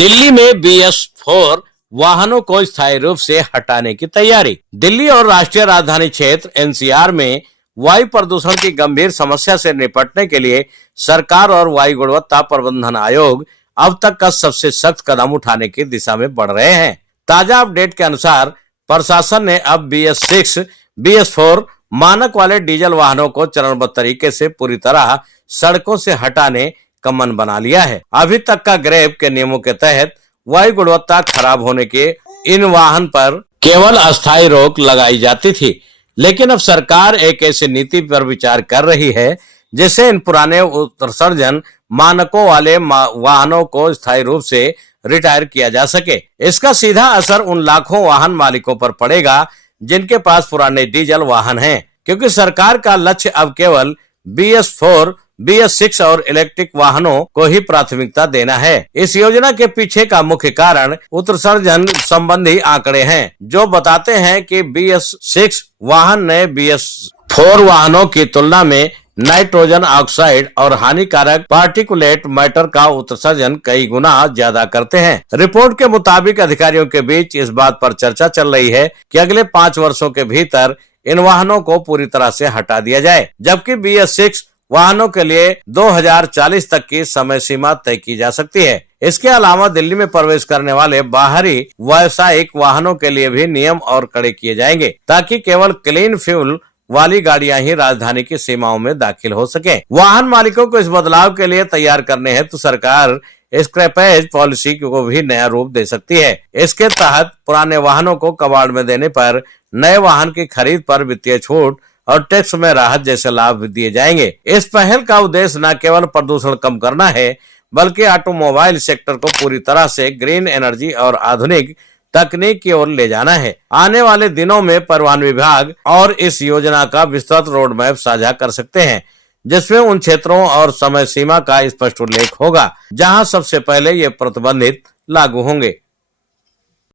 दिल्ली में BS4 वाहनों को स्थायी रूप से हटाने की तैयारी। दिल्ली और राष्ट्रीय राजधानी क्षेत्र NCR में वायु प्रदूषण की गंभीर समस्या से निपटने के लिए सरकार और वायु गुणवत्ता प्रबंधन आयोग अब तक का सबसे सख्त कदम उठाने की दिशा में बढ़ रहे हैं। ताजा अपडेट के अनुसार प्रशासन ने अब BS6, BS4 मानक वाले डीजल वाहनों को चरणबद्ध तरीके से पूरी तरह सड़कों से हटाने का मन बना लिया है। अभी तक का ग्रेप के नियमों के तहत वायु गुणवत्ता खराब होने के इन वाहन पर केवल अस्थायी रोक लगाई जाती थी, लेकिन अब सरकार एक ऐसी नीति पर विचार कर रही है जिससे इन पुराने उत्सर्जन मानकों वाले वाहनों को स्थायी रूप से रिटायर किया जा सके। इसका सीधा असर उन लाखों वाहन मालिकों पर पड़ेगा जिनके पास पुराने डीजल वाहन हैं, क्योंकि सरकार का लक्ष्य अब केवल BS4, BS6 और इलेक्ट्रिक वाहनों को ही प्राथमिकता देना है। इस योजना के पीछे का मुख्य कारण उत्सर्जन संबंधी आंकड़े हैं, जो बताते हैं कि BS6 वाहन ने BS4 वाहनों की तुलना में नाइट्रोजन ऑक्साइड और हानिकारक पार्टिकुलेट मैटर का उत्सर्जन कई गुना ज्यादा करते हैं। रिपोर्ट के मुताबिक अधिकारियों के बीच इस बात पर चर्चा चल रही है कि अगले 5 वर्षों के भीतर इन वाहनों को पूरी तरह से हटा दिया जाए, जबकि BS6 वाहनों के लिए 2040 तक की समय सीमा तय की जा सकती है। इसके अलावा दिल्ली में प्रवेश करने वाले बाहरी व्यावसायिक वाहनों के लिए भी नियम और कड़े किए जाएंगे, ताकि केवल क्लीन फ्यूल वाली गाड़ियां ही राजधानी की सीमाओं में दाखिल हो सके। वाहन मालिकों को इस बदलाव के लिए तैयार करने हेतु सरकार स्क्रैपेज पॉलिसी को भी नया रूप दे सकती है। इसके तहत पुराने वाहनों को कबाड़ में देने पर नए वाहन की खरीद पर वित्तीय छूट और टैक्स में राहत जैसे लाभ दिए जाएंगे। इस पहल का उद्देश्य न केवल प्रदूषण कम करना है, बल्कि ऑटोमोबाइल सेक्टर को पूरी तरह से ग्रीन एनर्जी और आधुनिक तकनीक की ओर ले जाना है। आने वाले दिनों में परिवहन विभाग और इस योजना का विस्तृत रोड मैप साझा कर सकते हैं, जिसमें उन क्षेत्रों और समय सीमा का स्पष्ट उल्लेख होगा जहां सबसे पहले ये प्रतिबंधित लागू होंगे।